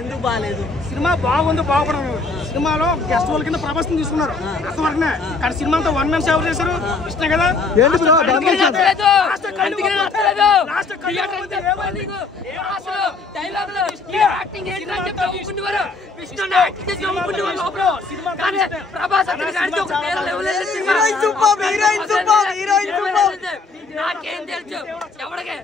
ఎందుకు బాగాలేదు? సినిమా బాగుంది, బాగుపడదు. సినిమాలో గెస్ట్ రోల్ కింద ప్రభాస్ని తీసుకున్నారు అంతవరకునే. కానీ సినిమా అంతా వన్ మ్యాన్ సేవ చేశారు. ఇష్టం కదా నాకేం తెలుసు ఎవరికి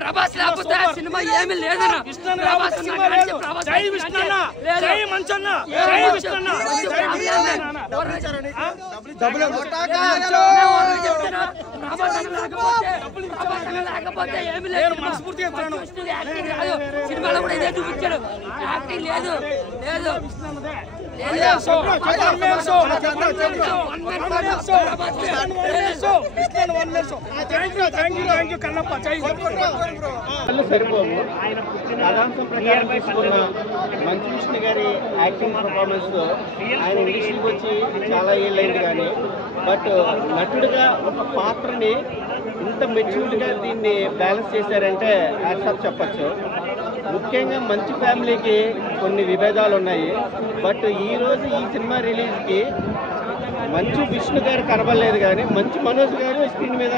ప్రభాస్ లేకపోతే సినిమా ఏమీ లేదన్నా. లేకపోతే ఏమి లేదు. సినిమాలో కూడా ఇదే చూపించాడు. యాక్టింగ్ లేదు లేదు సరిపోవు. కథాంశం ప్రకారం తీసుకున్న మంచు విష్ణు గారి యాక్టింగ్ పర్ఫార్మెన్స్ ఆయన ఇండస్ట్రీకి వచ్చి చాలా ఏళ్ళైంది, కానీ బట్ నటుడుగా ఒక పాత్రని ఇంత మెచ్యూర్డ్గా దీన్ని బ్యాలెన్స్ చేశారంటే హ్యాట్సాఫ్ చెప్పచ్చు. ముఖ్యంగా మంచి ఫ్యామిలీకి కొన్ని విభేదాలు ఉన్నాయి, బట్ ఈరోజు ఈ సినిమా రిలీజ్కి మంచు విష్ణు గారు కనబడలేదు, కానీ మంచు మనోజ్ గారు స్క్రీన్ మీద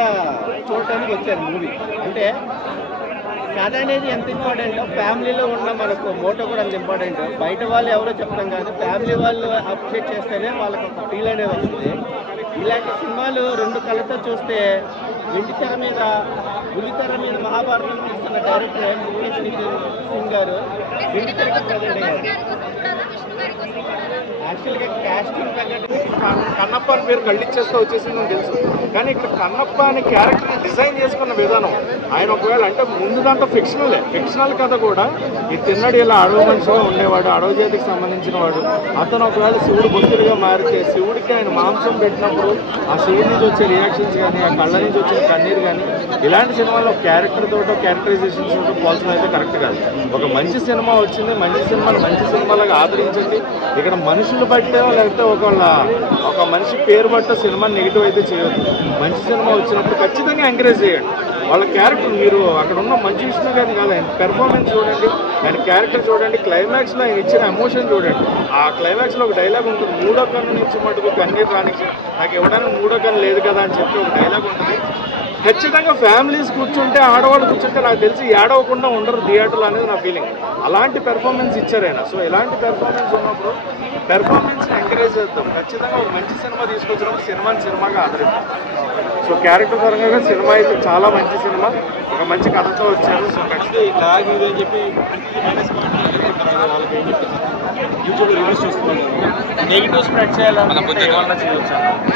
చూడటానికి వచ్చారు మూవీ. అంటే కథ అనేది ఎంత ఇంపార్టెంట్, ఫ్యామిలీలో ఉన్న మనకు మోటో కూడా అంత ఇంపార్టెంట్. బయట వాళ్ళు ఎవరో చెప్తాం కాదు, ఫ్యామిలీ వాళ్ళు అప్రిషియేట్ చేస్తేనే వాళ్ళకి ఒక ఫీల్ అనేది వస్తుంది. ఇలాంటి సినిమాలు రెండు కళ్ళతో చూస్తే వెండితెర మీద బుల్లితెర మీద మహాభారతం తీస్తున్న డైరెక్టర్ ముఖేష్ సింగ్ గారు వెండితెరకు ప్రజెంట్ అయ్యారు. యాక్చువల్గా కాస్టింగ్ తగ్గట్టు కన్నప్ప అని పేరు కళ్ళిచ్చేస్తూ వచ్చేసిందని తెలుసు, కానీ ఇక్కడ కన్నప్ప అనే క్యారెక్టర్ని డిజైన్ చేసుకున్న విధానం ఆయన ఒకవేళ అంటే ముందుదంతా ఫిక్షనల్ కథ కూడా ఈ తిన్నడి ఇలా అడవి మనిషిగా ఉండేవాడు, అడవి జాతికి సంబంధించిన వాడు. అతను ఒకవేళ శివుడు భక్తుడిగా మారితే శివుడికి ఆయన మాంసం పెట్టినప్పుడు ఆ శివుడి నుంచి వచ్చే రియాక్షన్స్ కానీ ఆ కళ్ళ నుంచి వచ్చే కన్నీరు కానీ ఇలాంటి సినిమాలో క్యారెక్టర్ తోటో క్యారెక్టరైజేషన్స్ తోటో పోల్చడం అయితే కరెక్ట్ కాదు. ఒక మంచి సినిమా వచ్చింది, మంచి సినిమాని మంచి సినిమాలాగా ఆదరించండి. ఇక్కడ మనుషులు బట్టే లేకపోతే ఒక మనిషి పేరు బట్టే సినిమాని నెగిటివ్ అయితే చేయొద్దు. మంచి సినిమా వచ్చినప్పుడు ఖచ్చితంగా ఎంకరేజ్ చేయండి. వాళ్ళ క్యారెక్టర్ మీరు అక్కడ ఉన్న మంచి విష్ణు గారిని కాదు, ఆయన పెర్ఫార్మెన్స్ చూడండి, ఆయన క్యారెక్టర్ చూడండి, క్లైమాక్స్లో ఆయన ఇచ్చిన ఎమోషన్ చూడండి. ఆ క్లైమాక్స్లో ఒక డైలాగ్ ఉంటుంది, మూడో కన్ను నుంచి మటుకు కన్నీరు రానికి నాకు ఇవ్వడానికి మూడో కన్ను లేదు కదా అని చెప్పి ఒక డైలాగ్ ఉంటుంది. ఖచ్చితంగా ఫ్యామిలీస్ కూర్చుంటే ఆడవాళ్ళు కూర్చుంటే నాకు తెలిసి ఏడవకుండా ఉండరు థియేటర్లు అనేది నా ఫీలింగ్. అలాంటి పెర్ఫార్మెన్స్ ఇచ్చారు ఆయన. సో ఇలాంటి పెర్ఫార్మెన్స్ ఉన్నప్పుడు పెర్ఫార్మెన్స్ని ఎంకరేజ్ చేద్దాం. ఖచ్చితంగా ఒక మంచి సినిమా తీసుకొచ్చినప్పుడు సినిమాగా ఆదరిద్దాం. సో క్యారెక్టర్ పరంగా సినిమా అయితే చాలా మంచి సినిమా, ఒక మంచి కథతో వచ్చారు. సో ఖచ్చితంగా ఈ లాగ్ ఇది అని చెప్పి వాళ్ళకి ఏం చెప్పేసి యూట్యూబ్ రివ్యూస్ చూస్తున్నాను. నెగిటివ్ స్ప్రెడ్ చేయాలన్నా చేయొచ్చు,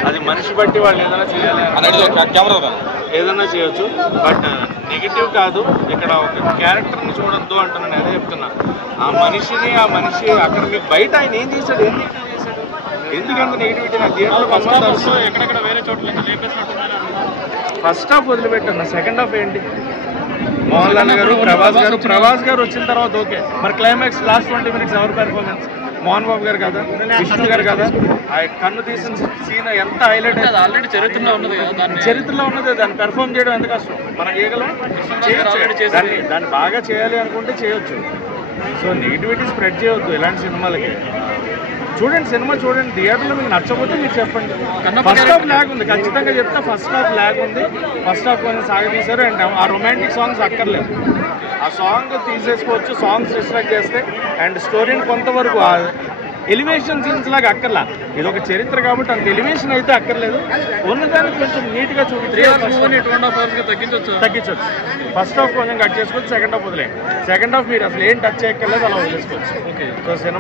అది మనిషి బట్టి వాళ్ళు ఏదైనా చేయాలి ఏదైనా చేయొచ్చు, బట్ నెగిటివ్ కాదు. ఇక్కడ ఒక క్యారెక్టర్ని చూడొద్దు అంటున్నాను, అదే చెప్తున్నా. ఆ మనిషి అక్కడ మీకు బయట ఆయన ఏం చేశాడు, ఏం నెగిటివ్ చేశాడు, ఎందుకంత నెగిటివిటీ నా థియేటర్లో ఎక్కడెక్కడ వేరే చోట్ల ఫస్ట్ హాఫ్ వదిలిపెట్టాను. సెకండ్ హాఫ్ ఏంటి, మోహన్ లాల్ గారు ప్రభాస్ గారు వచ్చిన తర్వాత ఓకే, మరి క్లైమాక్స్ లాస్ట్ 20 minutes ఎవరి పెర్ఫార్మెన్స్? మోహన్ బాబు గారు కదా, విష్ణు గారు కదా. ఆ కన్ను తీసిన సీన్ ఎంత హైలైట్ అయింది, ఆల్రెడీ చరిత్రలో ఉన్నది. దాన్ని పెర్ఫార్మ్ చేయడం ఎంత కష్టం, మనం చేయగలం, దాన్ని బాగా చేయాలి అనుకుంటే చేయొచ్చు. సో నెగిటివిటీ స్ప్రెడ్ చేయొద్దు ఇలాంటి సినిమాలకి. చూడండి, సినిమా చూడండి, థియేటర్లో మీకు నచ్చకపోతే మీరు చెప్పండి. ఫస్ట్ హాఫ్ ల్యాగ్ ఉంది, ఖచ్చితంగా చెప్తా. ఫస్ట్ హాఫ్ ల్యాగ్ ఉంది, ఫస్ట్ హాఫ్ కొంచెం సాగదీశారు. అండ్ ఆ రొమాంటిక్ సాంగ్స్ అక్కర్లేదు, ఆ సాంగ్ తీసేసుకోవచ్చు, సాంగ్స్ డిస్ట్రాక్ట్ చేస్తే. అండ్ స్టోరీని కొంతవరకు ఎలివేషన్ సీన్స్ లాగా అక్కర్లా. ఇది ఒక చరిత్ర కాబట్టి అంత ఎలివేషన్ అయితే అక్కర్లేదు. ఉన్నదానికి కొంచెం నీట్గా తగ్గించవచ్చు. ఫస్ట్ హాఫ్ కొంచెం కట్ చేసుకోవచ్చు, సెకండ్ హాఫ్ వదిలేండి. సెకండ్ హాఫ్ మీరు అసలు ఏం టచ్ చేయక్కర్లేదు, అలా వదిలేసుకోవచ్చు. So cinema